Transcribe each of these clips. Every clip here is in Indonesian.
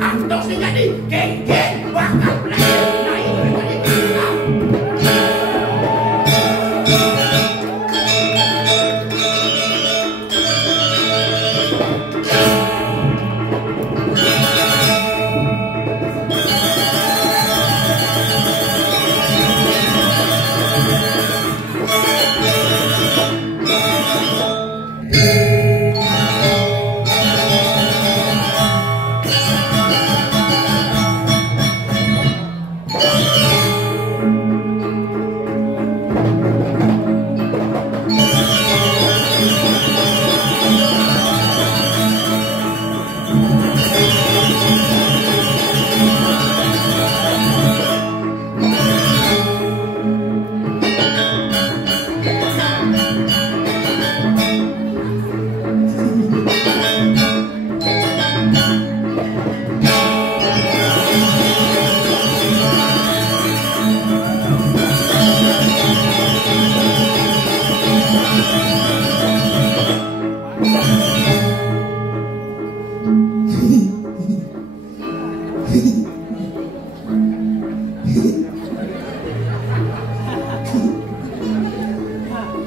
Antos jadi geng-geng bakal naik dari kita.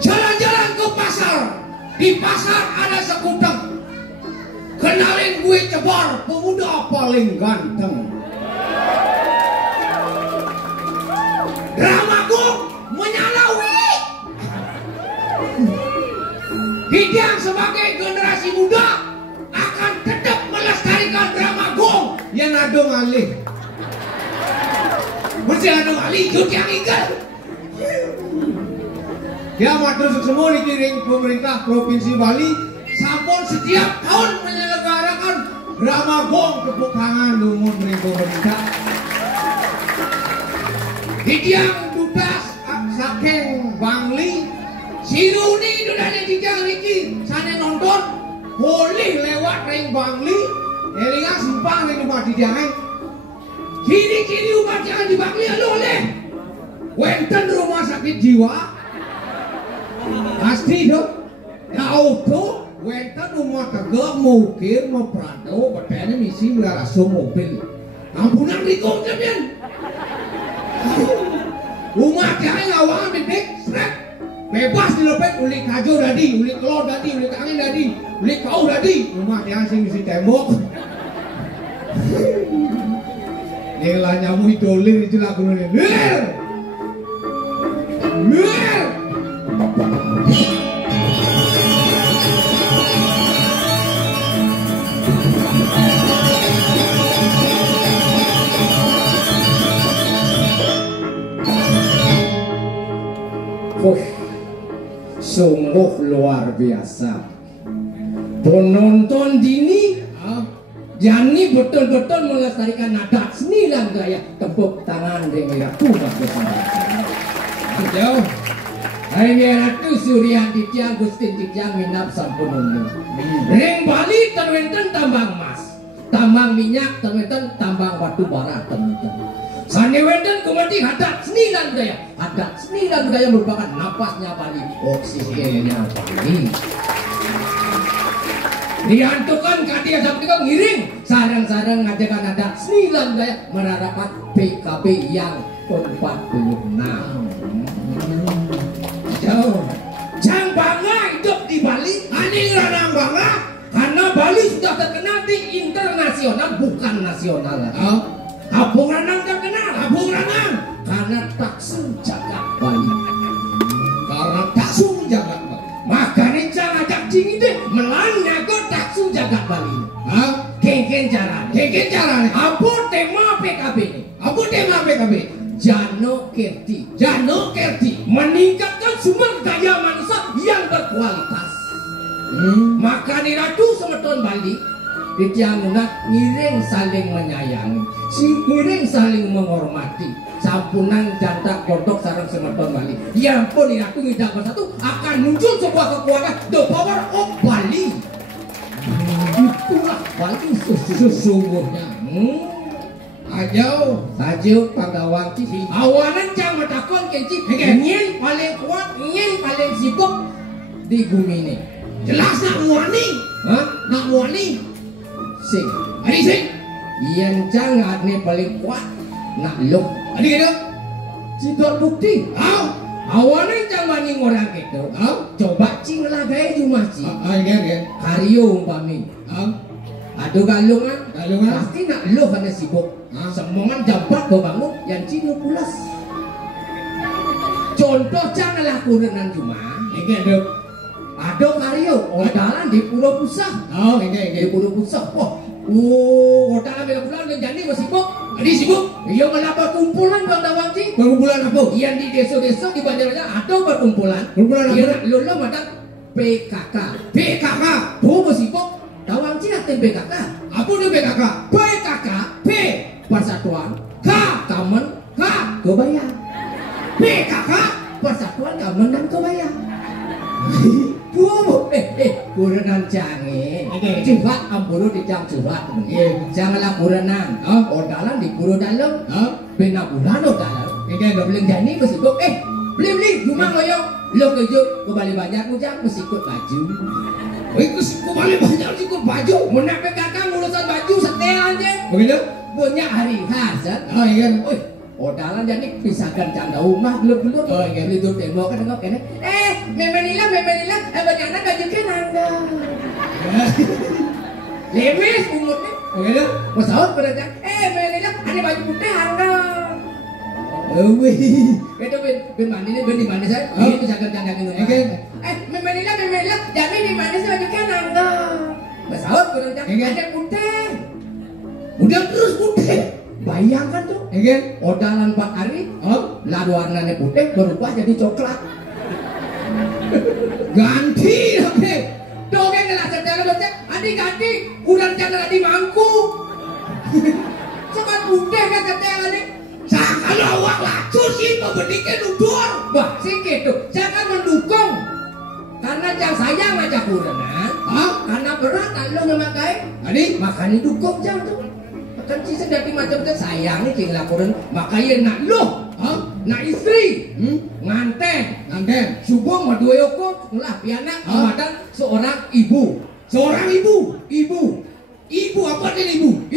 Jalan-jalan ke pasar. Di pasar ada sekuteng. Kenalin gue Cebar, pemuda paling ganteng. Dramagung menyalawi. Hidang sebagai generasi muda akan tetap melestarikan Dramagung yang adong alih. Mesti adong alih jut yang inggal. Ya matur semua dikiring pemerintah Provinsi Bali sampun setiap tahun menyelenggarakan Dramagung, tepuk tangan lumun dari pemerintah. Didiang dutas saking Bangli Siruni dudanya dijang Riki sana nonton boleh lewat ring Bangli elinga simpang ring rumah didiang ciri-ciri rumah jangan di Bangli alo oleh wenten rumah sakit jiwa pasti dong ya auto wenten rumah tegak mukir mau prado betanya misi merasa mobil ampunan Riko jadian rumah jangan ngawang bebek seret bebas dilepet ulik kajo tadi, ulik telur tadi, ulik angin tadi, ulik kau tadi. Rumah yang sing mesti tembok. Nela nyamu idolir itu lagu ini. Lir. Lir. Sungguh luar biasa. Penonton dini Jani betul-betul melestarikan adat seni dan budaya. Tepuk tangan dengan Ratu bersama. Jauh. Hari Ratu Surya Ditya Gustin Ditya minap sampun umum. Ring Bali terwenten tambang emas, tambang minyak terwenten tambang batu bara teman-teman. Sanewenden kemudian adat seni dan budaya. Adat seni dan budaya merupakan napasnya Bali, oksigennya Bali. Diantukan kadia sabtika ngiring sarang-sarang ngajakan adat seni dan budaya merarapat PKB yang ke-46. Jauh. Jang bangga hidup di Bali, aning radang bangga karena Bali sudah terkenal di internasional bukan nasional. Abung Ranang terkenal, Abung Ranang karena taksu jagat Bali. Karena taksu jagat Bali. Makanya cara ajak cing itu melanda ke taksu jagat Bali. Kengken cara, kengken cara. Apa tema PKB ini? Apa tema PKB? Jano Kerti, Jano Kerti meningkatkan sumber daya manusia yang berkualitas. Makanya Ratu Semeton Bali Dityangunak ngiring saling menyayangi, si ngiring saling menghormati. Sampunan jantak kodok sarang Semeton Bali. Ya pun Ratu Ngida Bersatu akan muncul sebuah kekuatan, the power of Bali. Itulah Bali sesungguhnya. Ajo, sajo pagawang cici. Awalan jang matakon kenci. Nyen paling kuat, nyen paling sibuk di bumi ini. Jelas nak warning, nak warning. Sing, hari sing. Iyan jangan nih paling kuat nak lo. Adi gitu. Sidot bukti. Awalnya jangan nih orang gitu. Coba cing lagai cuma cing. Iya. Karyo umpami. Aduh galungan. Pasti nak lo karena sibuk. Semongan jambat go bangun yang cino pulas. Contoh jangan lakukan cuma. Iya dok. Ada karyo odalan di Pulau Pusah. Iya. Di Pulau Pusah. Odalan bela pulang dan jadi masih sibuk. Adi sibuk. Iya kenapa kumpulan bang Dawang Cing? Perkumpulan apa? Iya di desa-desa di Banjarmasin ada perkumpulan. Kumpulan apa? Iya lo ada PKK. PKK. Tuh masih sibuk. Dawang Cing aktif PKK. Apa itu PKK? PKK. P. Persatuan. K. Kamen. K. Kebaya. PKK. Persatuan Kamen dan Kebaya. Kurenan canggih. Cepat ampuru di jam curhat. Janganlah kurenan. Odalan di puro dalam. Bena bulan odalan. Belum jadi mesti kok. Beli cuma ngoyong. Lo kerja kembali banyak ujang mesti ikut baju. Kembali banyak ikut baju. Menak PKK ngurusan baju setel aja. Begitu? Punya hari khas. Iya. Odalan jadi pisahkan canda rumah belum beli tuh tembok kan tengok kene memenila banyaknya baju kan anda lemes umurnya Begitu? masalah pada memenila ada baju putih anda itu ben mandi nih ben di mana saya ini pisahkan canda gitu memenila jadi di mana sih baju kan anda masalah pada ada putih Udah terus putih. Bayangkan tuh, odalan 4 hari, lalu warnanya putih berubah jadi coklat. Ganti tapi. Dongeng ngelah setelah baca, adik ganti, udah jangan di mangku. Cepat putih kan setelah adik. Kalau awak lacur sih pembediknya nudur. Wah, sih gitu, jangan mendukung. Karena jangan sayang aja kurenan. Karena berat kalau memakai, Adik, makanya dukung jangan tuh. Kan sih dari macam-macam sayang nih cing laporan makanya nak lo, nak istri, nganten, subuh mah dua yoko, lah piana, dan seorang ibu, ibu apa nih ibu?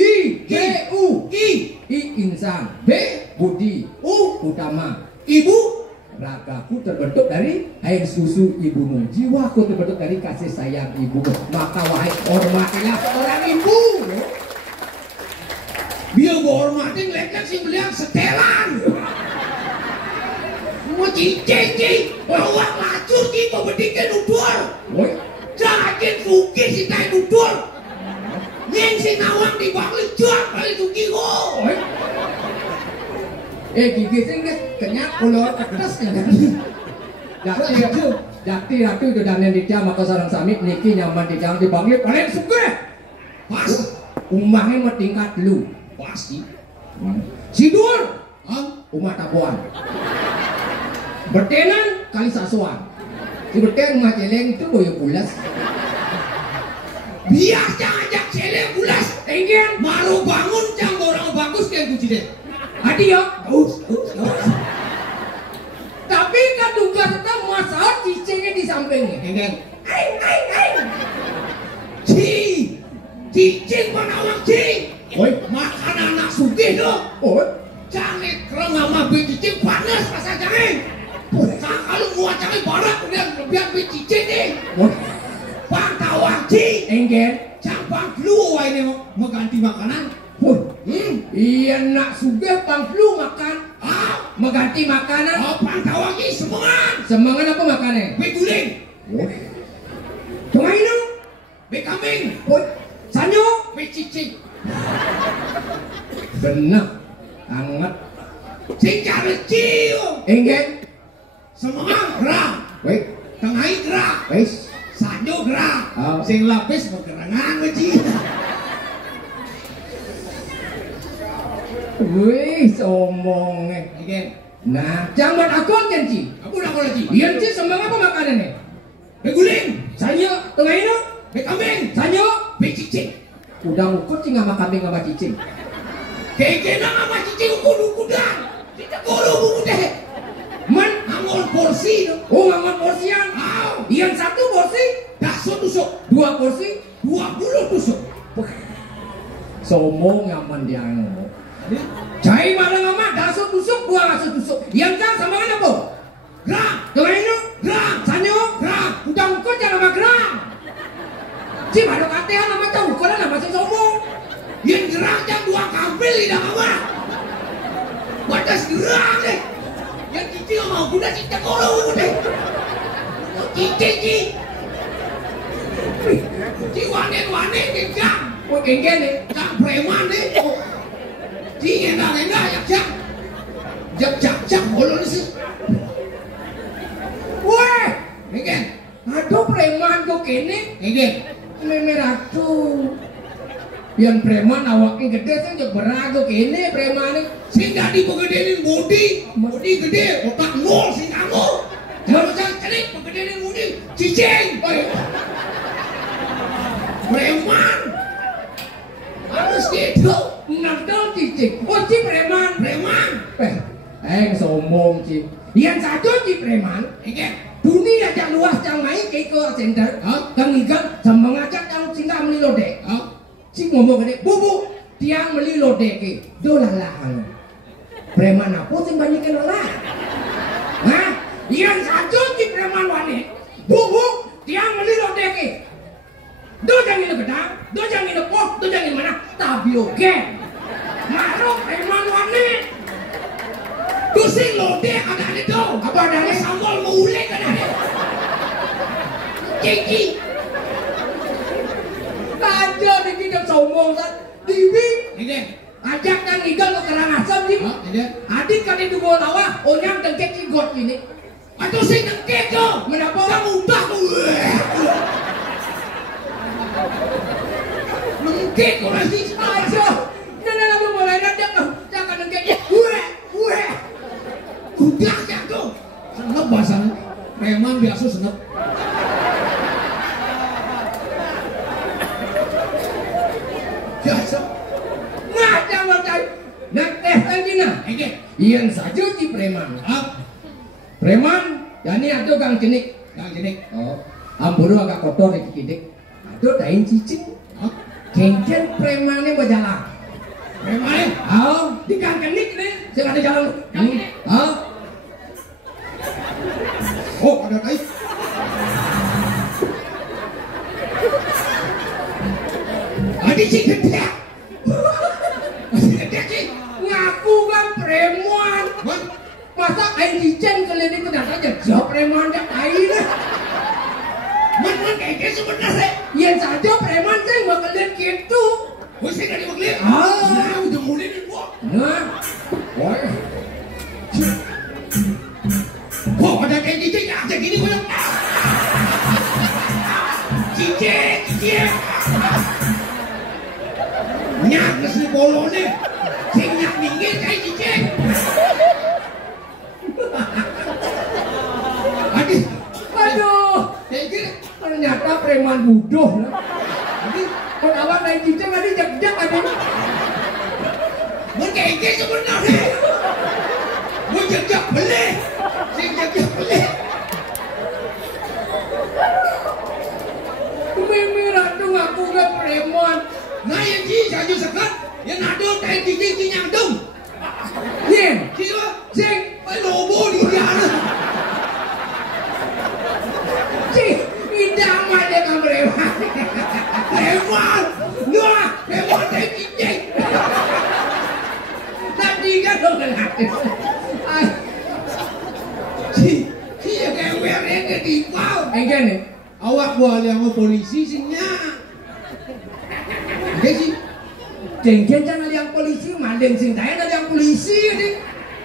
I insan, B budi, U utama, ibu ragaku terbentuk dari air susu ibumu, jiwaku terbentuk dari kasih sayang ibumu, maka wahai hormatilah seorang ibu. Biar gue hormatin leket sih beliau setelan. Mau cincin, awak lacur sih pembediknya nudur. Jangan suki si tay nudur. Yang si nawang di balik jual balik suki go. Gigi sih guys, kenyak ular kertas ya kan. Jakti ratu itu dan yang dijam maka sarang sami niki nyaman dijam dibangun kalian suka. Pas, umahnya mau tingkat lu. pasti. Sidur, umat tabuan. Bertenan kali sasuan. Si berten umat celeng itu boyo pulas. Biar ajak celeng pulas. Enggen, Maru bangun jang orang bagus kayak kuci deh. hadi ya. Tapi kan duga tetap masalah cicingnya di sampingnya. Enggen. Aing. Cicing mana orang cing? Makan anak sugih dong. Jangan kereng sama cicing panas pas jangan. Kalau gua jangan barat biar cicing nih. Bang tawang cing. Enggen, Bang flu ini mau ganti makanan. iya nak sugih pang flu makan. Mengganti makanan. Bang tawang ini semangat. Semangat apa makannya? Beguling. Cuma ini. Bekambing. Sanyo. Becicing. Benar. Hangat. Sing cara cium. Enggen. Semangat gerak. Wait. Tengah gerak. Wait. Sanyo gerak. Sing lapis bergerangan wajib. Wih, omongnya. Nah, jangan aku janji. Aku nak lagi. Iya sih, sembang apa makanannya? Beguling. Sanyo, tengah ini. Bekambing. Sanyo. Becicing. Udah ukur sih sama kambing sama cicing. Kekena sama cicing ukudang. Kita kolo buku deh. Man, Angol porsi. ngamon porsian. Yang 1 porsi. Daso tusuk. 2 porsi. 20 tusuk. Somong yang mendiang. Jai malah ngomong dasuk tusuk dua dasuk tusuk. Yang kan sama mana po? Gerak, kelainu, gerak, sanyo, gerak. Udah ukur jangan nama gerak. Si baru katehan nama tahu ukur nama si somong. Yang gerak jam dua kampil tidak apa. Batas gerak deh. Yang cici mau guna cinta kolo deh. Cici. Ci wane kejam. Oh kengken nih, cak preman nih. Ci ngenda ya jak bolon sih. Wah, kengken. Aduh preman kok kene. Kengken. Memeratu. Yang preman awaknya gede sih jak berago kene preman nih. Sing dadi pegedenin bodi gede, otak nol sing kamu. Kalau jangan cerit pegedenin bodi, cicing. Preman harus gitu nonton cicing. Oh ci preman sombong ci yang satu ci preman dunia yang luas yang main kayak ke center yang ikan sama ngajak yang singgah beli lodek ci ngomong gede bubu tiang beli lodek ke dolalah preman apa sing banyak lah yang satu ci preman wanita bubu tiang beli lodek ke do jangan gedang, do jangan pos, do jangan mana tabioke. Marok preman wani. Do sing lode ada itu. Apa ada sambal maulek ada. Kiki. Aja dikit sombong kan. Dibi. Ini. Ajak nang igal lo kerang asam sih. Adik kan itu bawa tawa, onyang tengkek kigot ini. Atau sing tengkek lo. Menapa kamu ubah mengkek orang sih aja. Nana lalu mulai nanti jangan nengkeknya. Gue. Udah jatuh. Senep bahasanya. Preman biasa senep. Biasa. Ngacang. Nak lagi nah. Yang saja si preman. Preman. Yani ada kang jenik. Oh. Amburu agak kotor dikit-dikit. Aduh dain cicing. Kengken premannya berjalan. Premannya? Oh, di kang kenik nih. Saya ada jalan. Oh, ada dain. Adi sih gede. Gede sih. Ngaku kan preman. Masa kain cicing keliling udah aja jawab preman jak kain. Man kayak sebenarnya yang saja preman saya bakal lihat gitu. Gue sih gak dibaklihat. Nah udah mulai nih gua. Nah, woi. Kok ada kayak cicing aja gini gue. Cicing. Nyak nasi bolone. Sing nyak minggir kayak cicing. Aduh. Ternyata preman bodoh lah. Jadi penawar naik cicing tadi jak ada. Mun kayak sebenarnya. Mun jak beli. Sing jak beli. Memang tuh ngaku ke preman. Nah yang ji saja sekat. Yang ada kayak cicing yang dum. Yen, sing lobo di sana. Tidak ada yang preman. Preman. Nah, preman saya cicing. Tadi kan dong ngelatih. Si yang kewernya ketipau. Enggak nih. Awak buat yang polisi sihnya. Enggak sih. Jengkel jangan yang polisi, maling sing tanya yang polisi nih.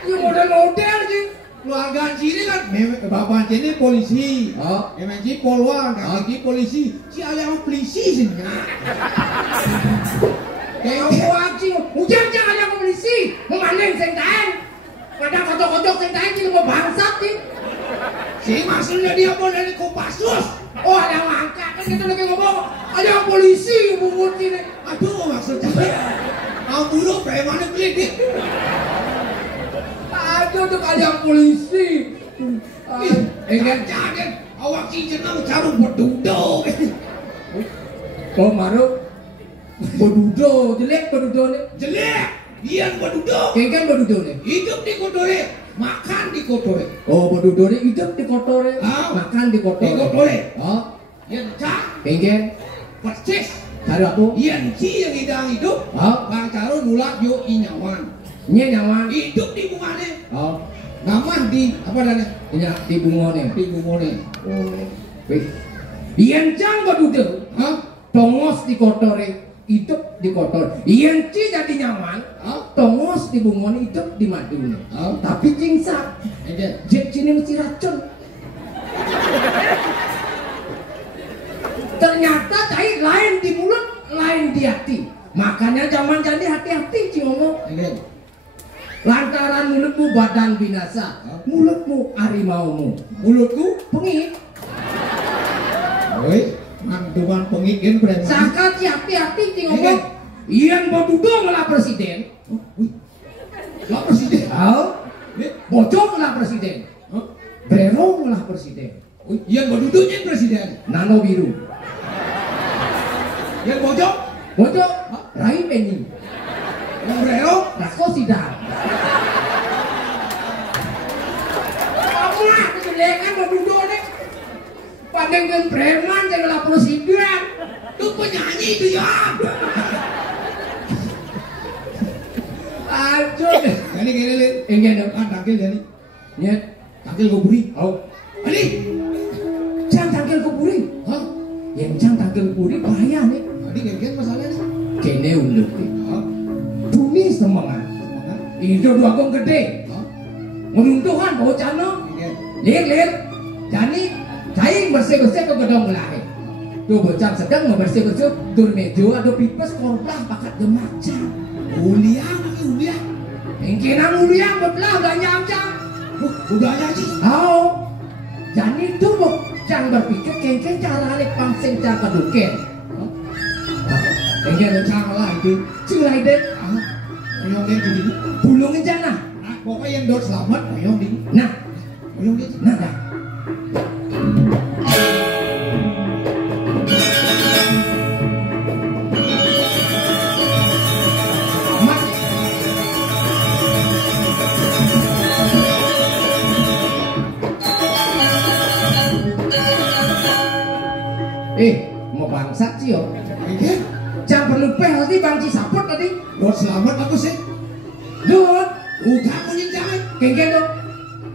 Yang model-model sih. Keluarga sini kan, bapak sini polisi, memang si polwan, kakak polisi, si ayah polisi sini. Kayak apa sih? Hujan jangan ayah polisi, memandang sentan, pada kocok-kocok sentan ini mau bangsat sih. Si maksudnya dia mau dari Kopassus. Oh ada angkat kan kita lagi ngomong, ada polisi bubur sini. Aduh maksudnya, bunuh preman gelidik. Aduh tuh kalian polisi. Jangan awak cincin kamu cari berduduk. Oh maru Bodudo, jelek bodudo nih. Jelek. Iyan bodudo. Kengken bodudo nih. Hidup di kotore, makan di kotore. Oh, bodudo nih hidup di kotore, makan di kotore. Di kotore. Oh, Iyan cak. kengken. Percis. Cari aku. Iyan ci yang hidang hidup. Bang Caro nulak yo inyawan. Nyawan. Hidup di bungane. Oh, Ngaman di apa namanya? di bungone. Di bungone. Oh, wih. Iyan cang bodudo. Tongos di kotore. Hidup di kotor, iyan ci jadi nyaman, tongos di bungon hidup di madu, tapi cingsak, jet sini mesti racun. Ternyata cai lain di mulut, lain di hati. Makanya zaman jadi hati-hati cing ngomong. Lantaran mulutmu badan binasa, mulutmu harimaumu, mulutku pengit. Oi. Mantuan pengikir preman. Sangka hati-hati cing ngomong. Iyan bodudo ngelah presiden. Lah presiden. Bocor ngelah presiden. Brero ngelah presiden. Iyan bodudo nya presiden. Nano biru. Iyan bocor. Bocor. Rai Penny. Yang Brero. Rako Sidar. Kamu lah kejelengan bodudo nih. Pandengkan preman janganlah presiden. Itu penyanyi itu ya. Aduh. Jadi gini le. Enggak dong. Tangkil jadi. Nyet. Tangkil goburi. Oh. Ali. Jangan tangkil kuburi. Hah? Yang jangan tangkil kuburi bahaya nih. Tadi gini masalahnya. Kene unduk nih. Bumi semangat. Itu dua kong gede. Meruntuhan bocah no. Lir. Jadi caing bersih-bersih ke gedong lain. Tuh bocah sedang bersih-bersih tur mejo ada pipes korban pakat gemaca. Uliah pakai uliah. Mungkinan uliah belah udah nyamcang. Udah nyaji. Oh. Jadi tuh bocah berpikir kengkeng cara alik pangsing cara keduken. Kengkeng cara itu. Cilai deh. Oyong dia jadi. Bulungin jangan. Pokoknya yang dot selamat oyong di. Nah. Oyong dia. Nah dah. Mau bangsat sih yo. Jangan perlu peh tadi bangci sapot tadi. Dot selamat aku sih. Dot. Udah aku nyenjangan. Kengkeng dong.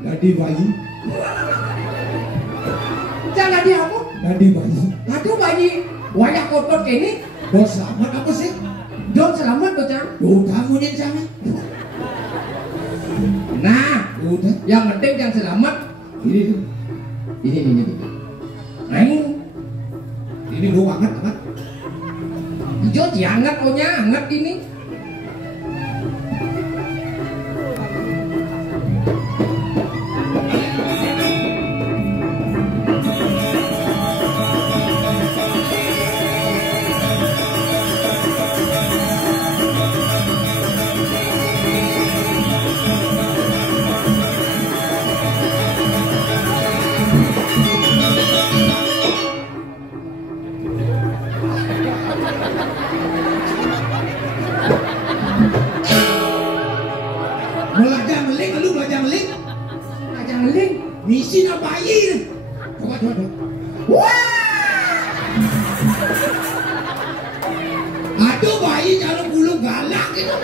Dadi bayi. Jangan di apa? Dadi bayi. Aduh bayi. Wajah kotor kini. Dot selamat aku sih. Dot selamat bocah. Udah aku nyenjangan. Nah. Udah. Yang penting yang selamat. Ini. Ini lu hangat. Hijau hangat ohnya, hangat ini. Misi na bayi. Coba. Wah! Aduh bayi calon bulu galak itu.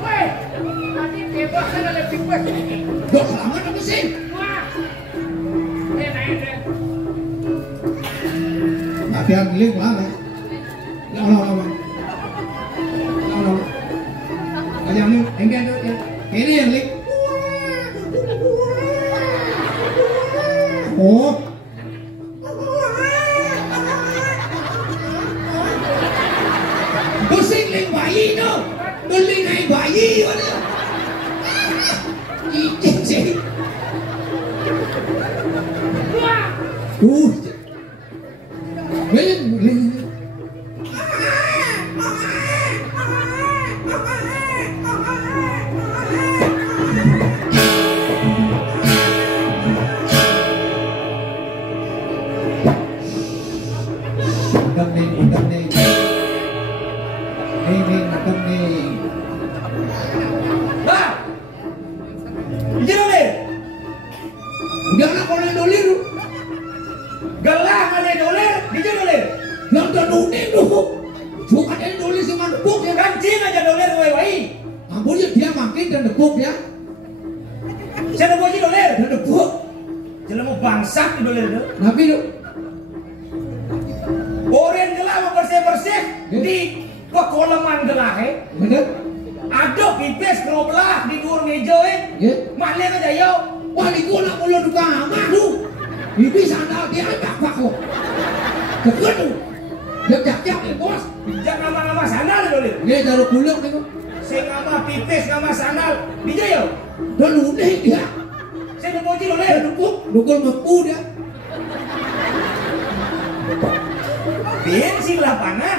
Weh, tadi bebas kan ada pipes. Dok selamat apa sih? Wah. Tapi yang giling mana? Ya Allah. Yang ini enggak ada ya. Ini yang giling. Oh. Pusing ling bayi no. Beli naik bayi mana? Cicing sih. Beli. nepuk ya. Saya nepuk aja doler. Udah nepuk. Jelas mau bangsat di doler itu. Tapi lu. Oren gelah mau bersih-bersih di pekoleman gelah Bener? ada pipis kerobelah di luar meja mana aja yo. Wah di gua nak mulu duka amat lu. Ibi sandal dia apa kok? Kekut lu. Jak-jak ya bos. Jangan nama-nama sandal doler. Dia taruh pulang itu. Saya nama pipis nama sandal di yo. Dan udah dia. Saya nepuk aja doler. Dia nepuk. Dukul mampu dia. Bensin lah panah.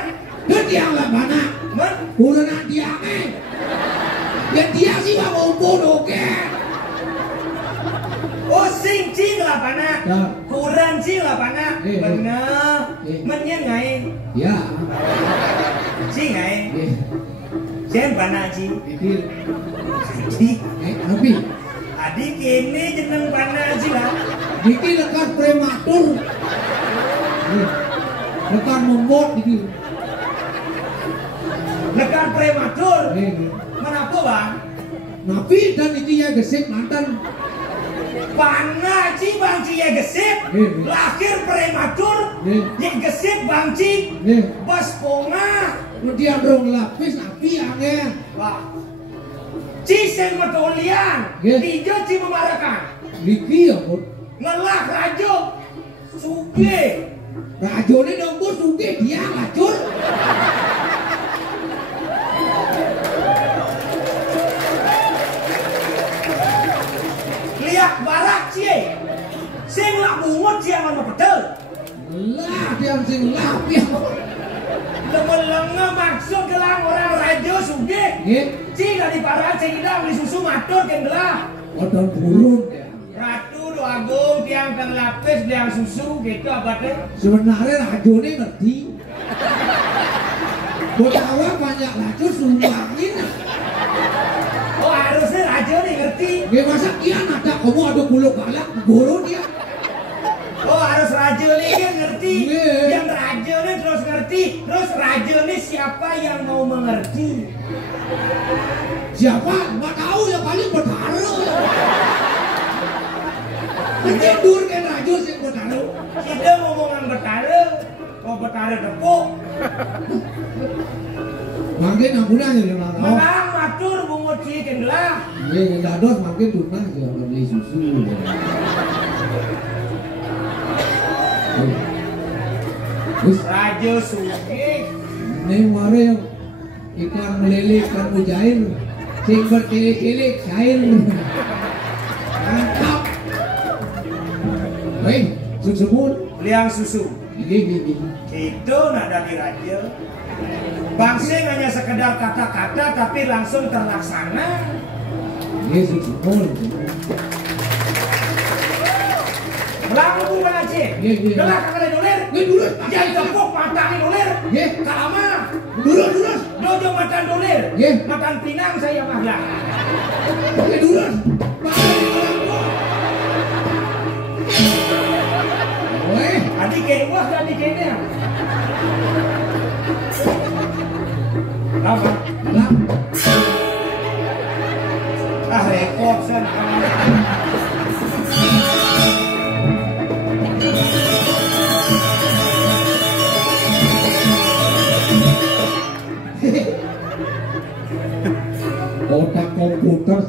Dan dia nggak mana? Man, Udah nak dia ya dia sih nggak mau bodoh ke. oh sing cing lah panah. Ya. Kurang cing lah panah. Benar. Menyen ngai. Ya. Cing ngai. Eh, Sen panah cing. pikir. Cing. Tapi Adik ini jeneng panah cing lah. Diki lekat prematur. Lekat memot diki. Lekan prematur. Eh, Kenapa bang? Nabi dan iki ya gesek mantan. Panah cing bang cing ya gesit. Lahir prematur. Yang gesit bang cing. Bas ponga. Dia dong lapis api angin. Wah. Ciseng metolian. Tiga cing memarakan. Diki ya bud. Ngelah rajo. Suge. Rajo ini dong bud suge dia ngacur. Lihat barak cie. Sing lak bungut cie sama pedel. Lah dia sing lapis. Lenga maksud gelang orang rajo suge. Cing dari para cing idang beli susu matur kan gelah. Odon burun ya. Ratu do agung tiang kang lapis beliang susu gitu apa teh? Sebenarnya rajo ini ngerti. Botawa banyak lacur sumbangin. Oh harusnya rajo nih ngerti. Gak masa kian ada kamu ada bulu galak bulu dia. Oh harus rajo nih kan ngerti. Yang rajo nih terus ngerti. Terus rajo nih siapa yang mau mengerti? Siapa? Nggak tahu ya paling bertaruh. Tidur kan rajo sih bertaruh. Kita ngomongan bertaruh. Oh bertaruh tepuk. Makin ampun aja yang tahu. Menang matur bungut cikin gelah. Iya yang dados makin tunah ya beli susu. Terus Rajo sugi. ini mare yang ikan meleleh ikan mujair sing berkelek-kelek cair. Mantap. Hei, semul. Beliang susu. Gini. Itu nada di rajo. Bangsing hanya sekedar kata-kata tapi langsung terlaksana. Ini semul. Melang bukan aja. Gelah kakak doler. Dulu. Jangan tepuk mata nih doler. Kalama. Dulu. Dojo makan doler. Makan pinang saya mah lah. Dulu. Adik kewas dan adik kene. Lama. Ah repot sen. Otak komputer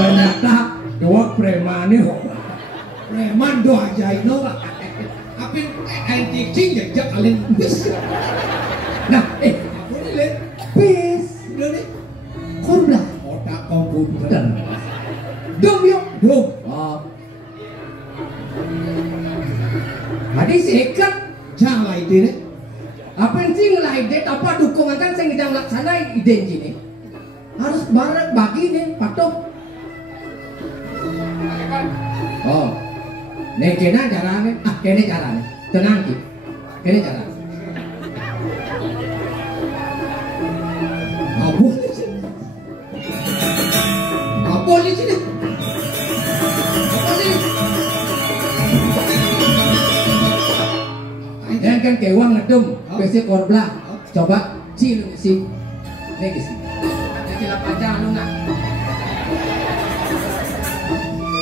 ternyata dua preman nih preman doa jaino apin cicing jajak kalian bis nah aku nih lihat bis udah nih korban otak komputer dom yuk dom Adi sekat jangan ide nih apa sih ngelah ide apa dukungan kan saya ngidang laksana ide ini harus bareng bagi nih patok. Oh, nih kena caranya, kena caranya, tenang ki, kena cara. Apa di sini? Dan kan kewang ngedum, PC korbla, coba kecil sih. Lagi sih. Kecil apa aja lu nggak?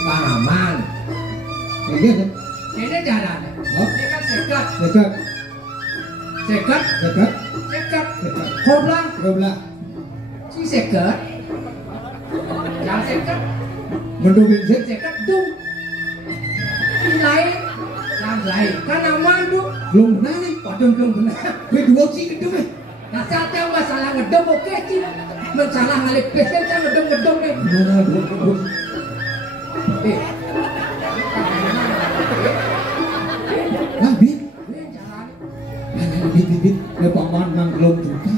Paman. Ini jalan. Ini kan sekat. Sekat. Kobra. Si sekat. Yang sekat. Mendungin Sekat dung. Si lain. Yang lain. Kan aman tuh. belum benar nih. Waduh belum benar. Gue dua sih gedung nih. Nah saat yang masalah ngedom oke sih. Masalah ngalik pesen saya ngedom nih. Mana dua. Nah, Bit. Bit. Ya paman nang belum juga.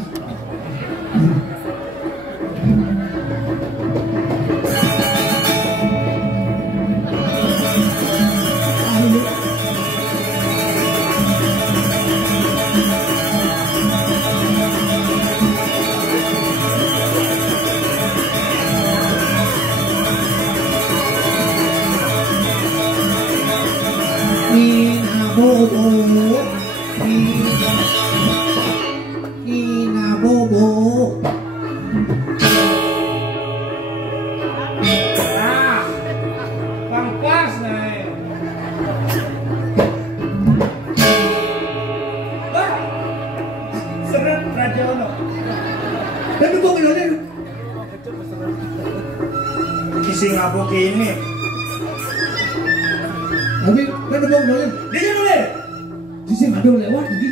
Nina Bobo. Nah, bang pas nih. Bah, seret Rajono. Dan lu kok ngene lu? Kisi ngabuk ini. Tapi kan lu kok ngene? Dia nulis. Di sini ada lewat iki.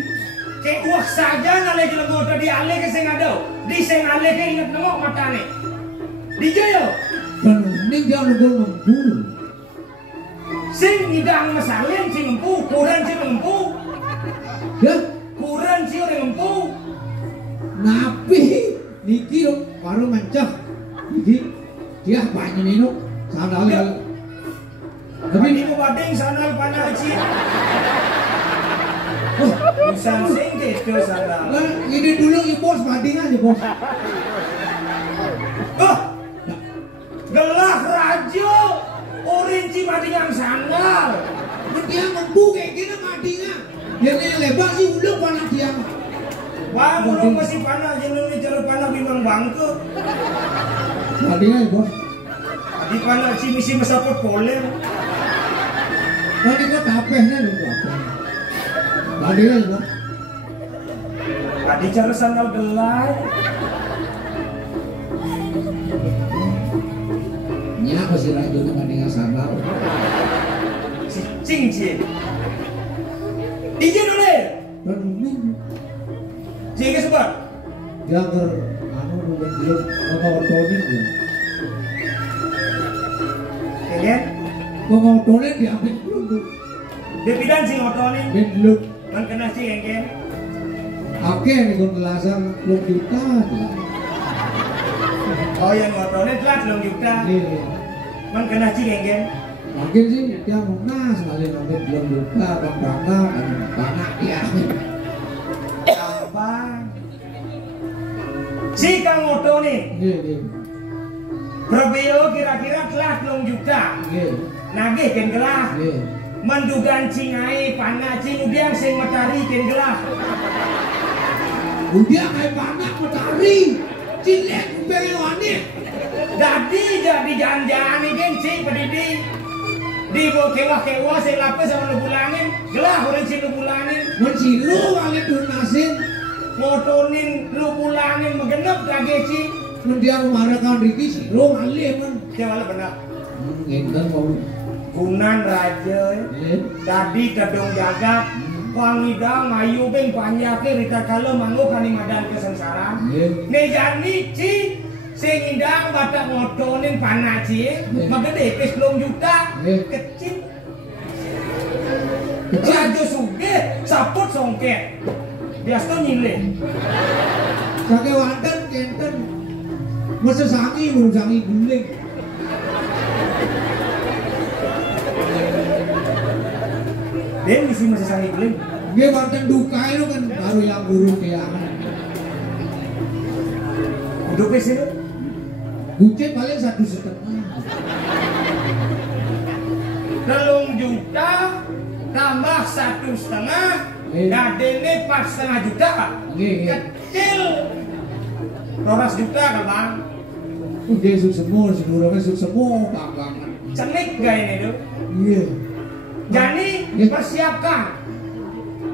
Kayak uak saja ngalih ke lemota di alih ke sing ada. Di sing alih ke inget nengok matane. Di yo. Dan ini dia lu kok ngempul. Sing ngidang masalin sing empu, kurang sing empu. Ya, Kurang sing orang empu. napi niki lo baru mencah. Niki dia banyak minum. Sandal kali. Tapi ini bading sandal panah ci. Busan sing gitu sandal. Ini dulu ya bos banding aja bos. Gelah rajo. Orange badingan sandal. Dia mampu kayak gini matinya. Yang lebar sih udah panah dia. Wah, belum masih panah jeneng ini cara panah bimbang bangke. Banding aja bos. Di panah ci misi mesapot poler. Tadi kok tapehnya lu apa? Banding aja bos. Tadi cara sandal gelai. Nya masih rajo di bandingnya sandal. Cincin. Izin dulu. Dan ini Cincin sebab. dia ker anu bukan belum ngotonin ya. Kan? Ngotonin diambil dulu. Dia bidan sing ngotonin. Dulu. Man kena sing kan. Oke nih gue ngelasan 20 juta. Oh yang ngotonin telat belum juta. Iya. Man kena sing kan. Mungkin sih dia mau sekali ngambil belum juta banyak dia. Gampang. Si kang ngotonin. Iya. Probio kira-kira telat belum juta. Iya. Nagih kan gelah. Iya. Mendugan cingai panah cing udiang sing matahari kan gelah. Udah kayak banyak matahari. Cilek pengen wanit. Jadi jangan-jangan ini cing pedidi. Di bawah kewah-kewah sing lapis sama lebulanin. Gelah orang cing lebulanin. Mencilu kali dunasin. Ngotonin lebulanin megenep lagi cing. Dia memarahkan Riki sih. Lo ngalih man. Coba benar. Ngenten mau. Gunan raja. Tadi kedung jagat. Pangidang ayu beng panjake rita kala manggo kani madan kesengsara. Nejani ci sing indang batak ngotonin panah ci. Magede pes 10 juta. Kecil. Raja sugih saput songket. Biasa nyile. Sake wanten kenten. Masa sangi urung sangi guling. Den misi masih sangi guling. Dia wanten duka itu kan baru yang burung keangan. Udah pes itu. Guce paling 1,5 juta. 3 juta tambah 1,5 Dadene pas 1,5 juta. Kecil. 12 juta kan bang. Dia suk semua, sedurungnya suk semua, banget. Cenik gak ini tuh? Iya. Jadi persiapkan.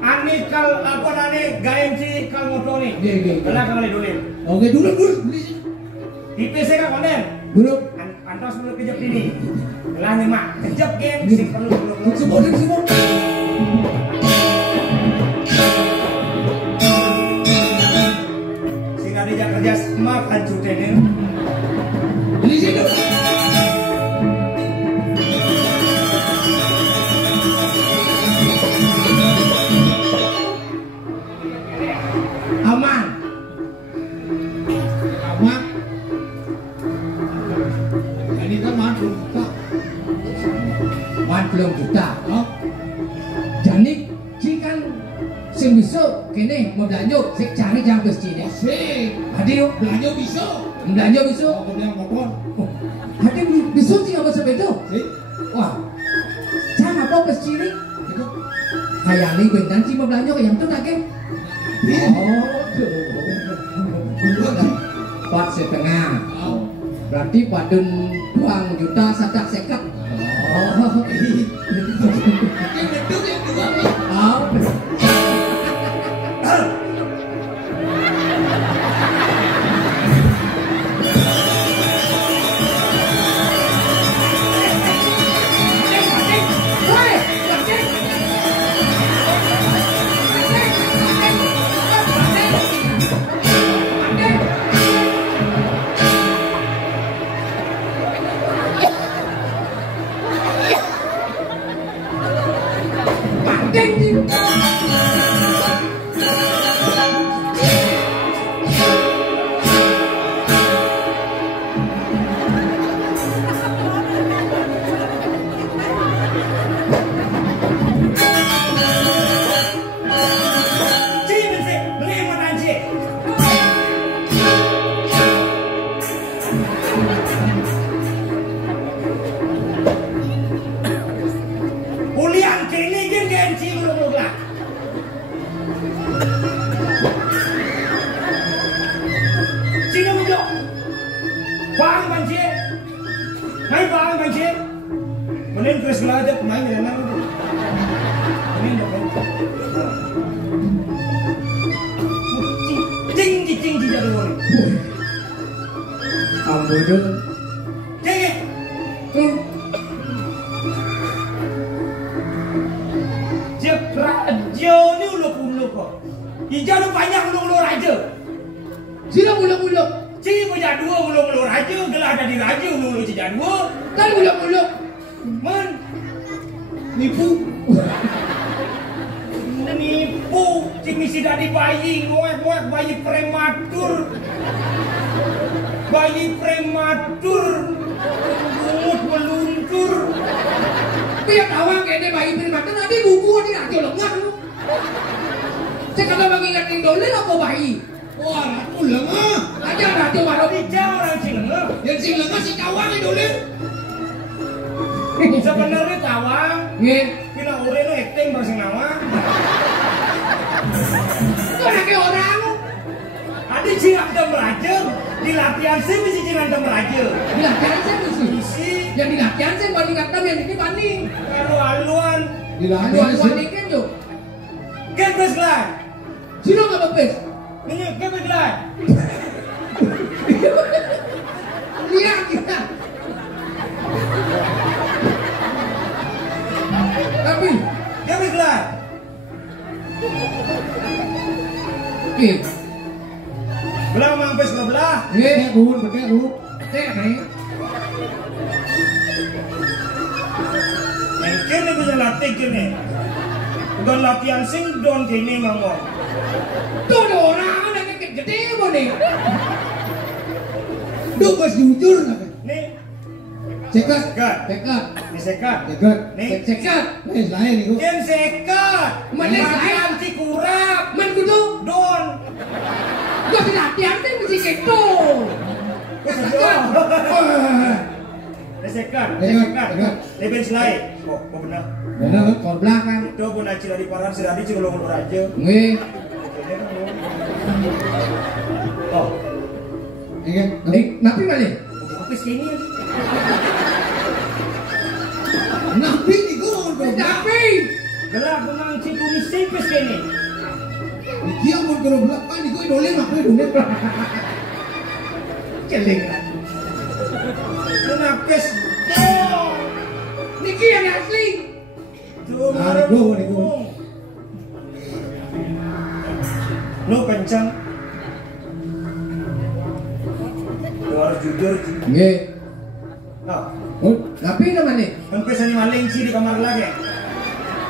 Ani kal apa nane gaenci kal motor nih. Iya. Kala kali dulu. Oke, dulu. Di PC kan konen. Dulu. Antos perlu kejep ini. Lah nih mak, kejep game sing perlu. Semua. Sing ada kerja semak hancur deh. Di situ. Aman. Ini kan mantul juta. Belum juta. Oh. Jadi jika sing bisa kene mau belanja sik cari jam besi deh. Sik. Adi yuk Belanja bisa. belanja bisa. Aku bilang motor. Adi bisa sih apa sepeda? Sik. Wah. Jangan apa besi ini? Itu. Kayak ni benar sih mau belanja yang tu lagi. Oh. Empat setengah. Berarti padun uang juta sadak sekat. Oh. Yang gedung yang dua nih. Oh. Mending Chris aja pemain ya nang itu. Ini enggak kan. Cing jadi wong. Ambudun. Cing. Jep raja ni uluk-uluk kok. Ijau lu banyak uluk-uluk raja. Sila uluk-uluk. Cing punya 2 uluk-uluk raja, gelah ada di raja uluk-uluk cija 2. Kan uluk-uluk. Men Nipu. nipu cing misi dari bayi ngoek-ngoek bayi prematur lumut meluncur Tiap awang kene bayi prematur nanti buku di radio lengah lu. Saya kata mengingat Indonesia apa bayi? Wah, ratu lengah. Ada radio baru di jauh orang Cilengah. Yang sing lengah si kawang itu dulu. Sebenarnya kawang Nggih. pina ure lu acting bersing nawang. Kok lagi orang? Ada Cinantem Raja di latihan sih misi Cinantem Raja. Di latihan saya mesti. Isi Yang di latihan saya banding kata yang ini banding. alu-aluan Aduan-aduan ikan jo. kepes lah. Sino nggak bebes? Ini kepes lah. Lihat kita. Tapi, Kepes lah. oke. Belah mampes belah. Betek ruhun. Teh nih. Mungkin ini punya latih gini. Bukan latihan sing don gini ngomong. Tuh ada orang ada gede mau nih. Duh, bos jujur nggak? Nih, Cekat. sekat. Cekat. Disekat. Cekat. Nih, Sekat. Lain nih gua. jen sekat. Mana Latihan cikurap. Man kudu. Don. Gua di latihan teh mesti gitu. Disekat. Sekat. Disekat. Sekat. Lebih selai. Oh bener. Bener, kor belakang. Itu pun aci dari paran sedadi cilung raja. Nggih. Oh. Iya, napi malih. Habis kini. Napi niku Napi. Gelap memang ciku misi pes kini. iki amun geroblak kan niku idole napi dunia. Celing. Kenapes. Niki yang asli. Tuh, niku. Lu kencang. Lu harus jujur. Nggih. Nah, Napi namanya? kan pesan maling sih di kamar lagi.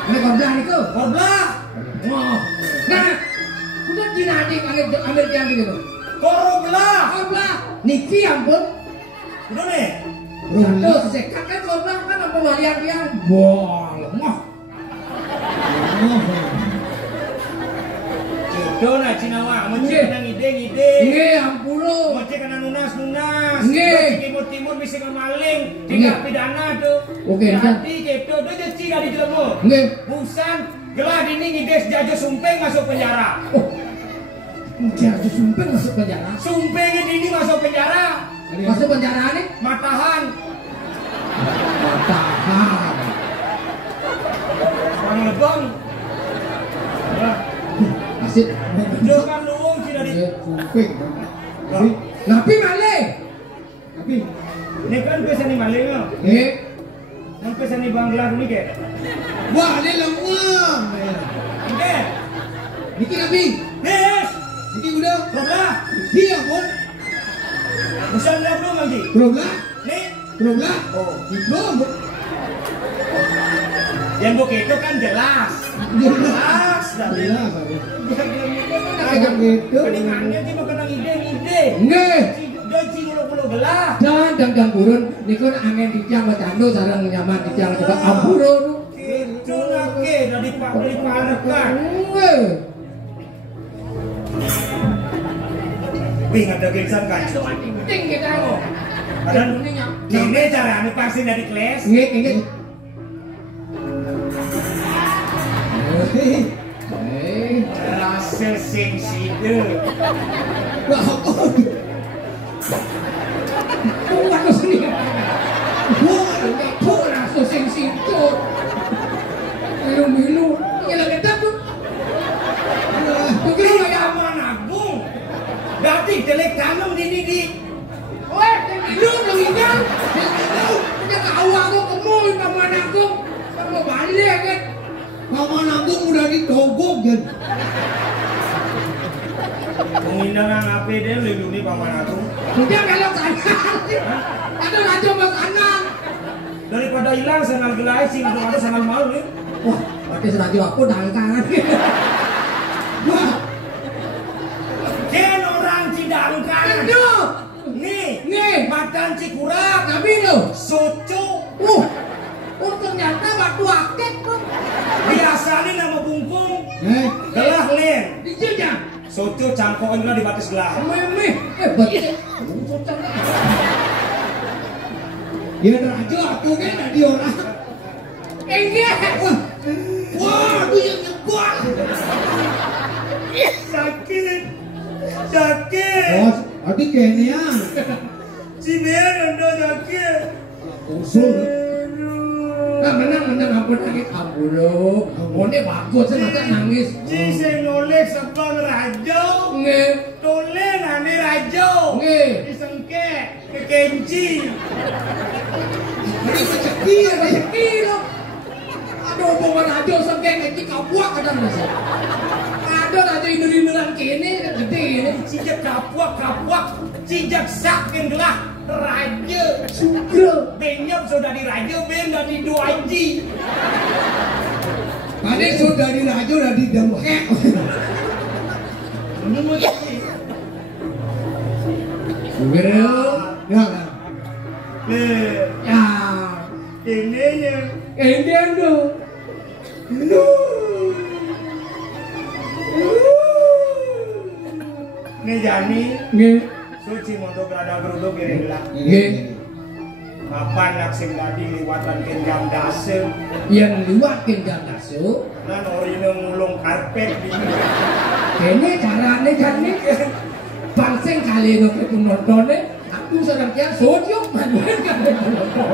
Ini kor belakang itu. Korblah. Oh. Nah, kudu dinadi ambil yang gitu. Korblah. Kor belakang. Niki ampun. Udah nih. Satu sekat kan kor belakang kan apa walian dia? Wah, lemah. Jodoh nak cinawa, mesti kena ngide. Nggih, ampun. Mesti kena nunas. Nggih. Timur bisa kena maling, Nggih. tinggal pidana tuh. Oke, Jadi gitu, dia jadi dari jelemu. Nggih. Busan, gelah dini ngide sejajo sumpeng masuk penjara. Oh. Jadi sumpah masuk penjara. Sumpengnya dini masuk penjara. Masuk penjara nih? Matahan. Matahan. Bang lebong. Asyik. Dia kan luung sih dari. Sumping. Napi malih. Napi. Ini kan pesan ni malingnya. Nggih. Kan pesan ni Bangla ni ke. Wah, ini lemah. Oke. Niki napi. Yes. Niki udah. Berapa? Iki ampun. Busan dah belum lagi. Geroblak. Nih. Geroblak. Oh. Iku Yang begitu kan jelas. Jelas. jelas. Kayak gitu. Keningannya dia mau kena ide. Nggih. Dia cingulu-cingulu gelah. Dan burun niku angin dicang macando sareng nyaman dicang juga amburun. Itu lagi dari parekan. Nggih. Bing ada gengsan kan. Ting kita kok. Dan ini cara anu pasti dari kelas. Nggih, nggih. Rasa sing sida. Wah, oh. Kuat lu sendiri. Wah, rasa sing situ. Milu-milu. Ini lagi takut. Begini kayak mana Agung? Berarti jelek tanam di. Weh, milu dong ikan. Kita tahu aku kemoy paman aku. Kamu balik kan. Paman aku udah ditogok kan. Pengindaran apa dia lindungi paman aku. Dia belok kanan. Ada raja ke kanan. Daripada hilang sangal gelai sing ada sangal malu nih. Wah, berarti raja aku dari kanan. Wah, Ken orang Cidangkan. Aduh. Nih, makan cikurap. Tapi lo. Soco. Ternyata waktu akek tuh. Biasanya nama bungkung. Gelah len. Dijejak. Soco cangkokan gelah di batas gelah. Meme. Betul. dia raja aku kan ada orang. Enggak. Wah, aku yang nyebuah. Sakit. Bos, adik kayaknya Si Mer anda sakit. usul. Nah, menang ampun nangis ampun lo. Mone bagus masa nangis. Si saya nolek sebang raja. Nggih. Tole nane raja. Nggih. Disengke ke kenci. Ini rezeki ya, Rezeki lo. Aduh, hubungan aja sampai ngaji kapuak kadang mas. Ada aja inur-inuran kini gede ini. Cijak kapuak. Cijak sakin gelah raja. Sugro. Benyap sudah di raja, ben dari dua inci. Tadi sudah di raja udah di dempek. Sugro. Ya, Nih, Ya. ini ya. Endian tuh. Nih Jani, Nggih. suci untuk berada geruduk ini gelah. Nggih. Kapan nak sing dadi liwatan kenjam dase Yang liwat kenjam dasu. lan orine ngulung karpet di Kene carane kan nih. Bangseng kali itu nontonnya. Aku sedang kia sodium manuan kan nonton.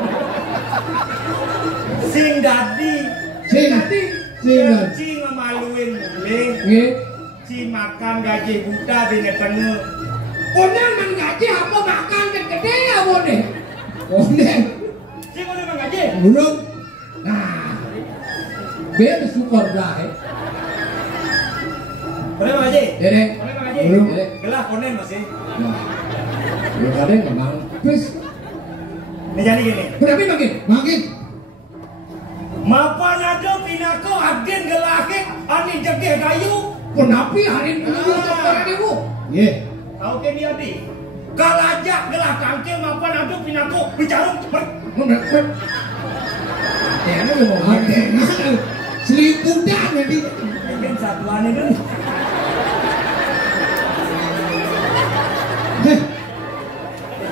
sing dadi ci ngemaluin mulih Nggih. ci makan gaji buta di tengah Onen man gaji apa makan kan gede ya bone. Onen. ci ngono mang gaji Belum. Nah. Biar syukur belah. boleh mang gaji Dede. boleh mang gaji Belum. Dede. gelah konen masih Ya kadang memang. Terus. ini jadi gini Berapa makin? Makin. mapan ada pinako agen gelake ani jege kayu Penapi hari ini sekolah ibu. Nggih. tahu ke dia di kalajak gelah tangkil mapan ada pinako bicara Ya, ini mau Ada seliputan nanti. mungkin satuan itu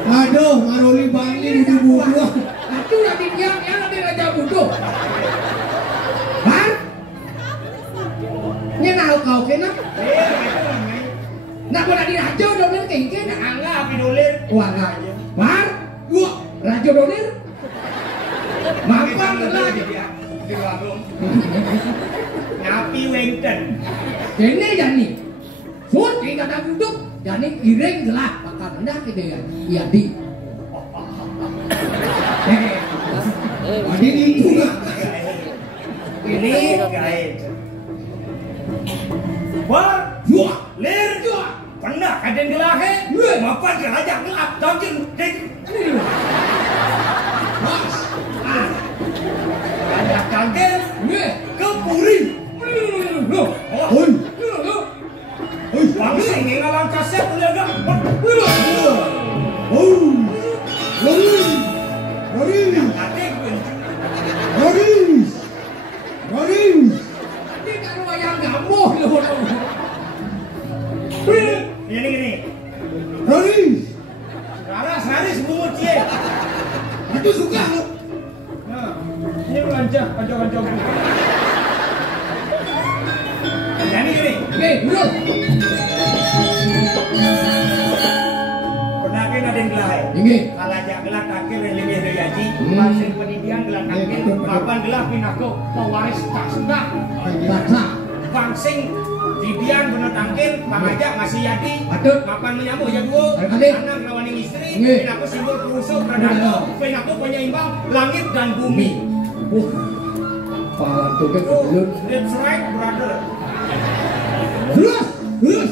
Aduh, Maroli Bangli di buah. Aku lagi yang ada raja butuh. Bar? Ini nào kau kena? Nak boleh di raja dolir kayak gini? angga api dolir Wah nggak. Bar? Gua raja dolir? Mampang lagi. di warung nyapi wengten Kene jani. Sun kita tak duduk. Jani iring gelap. Bakal rendah gitu ya. Iya di. Tadi di juga. ini kait wah Dua. lir Dua. pernah kaden gelahe mapan kerajak gelap tangkil Mas. kerajak tangkil Gue. ke puri Loh. Oi. Loh. Oi. langsung ngalang kaset udah gak Oh. Loris. Loris. adik Loris. Loris. Ini kalau wayang gamuh loh. ini Loris. Raras haris bungut cie Itu suka lu. nah ini lancar kancok-kancok jadi gini Oke, duduk. pernah kan ada yang gelahe Tinggi. kalajak gelap tangkil yang lebih dari haji Hmm. pasien pendidikan gelap tangkil Betul, betul. papan gelap pinako pewaris tasna Taksa. bangsing didian bener tangkil pangajak masih yadi Adut. mapan menyambut ya dua Adik. anak rawaning istri Nggih. pinako simbol perusuh pradana pinako penyeimbang langit dan bumi Pak Tugas oh belum. that's right brother Terus. Terus.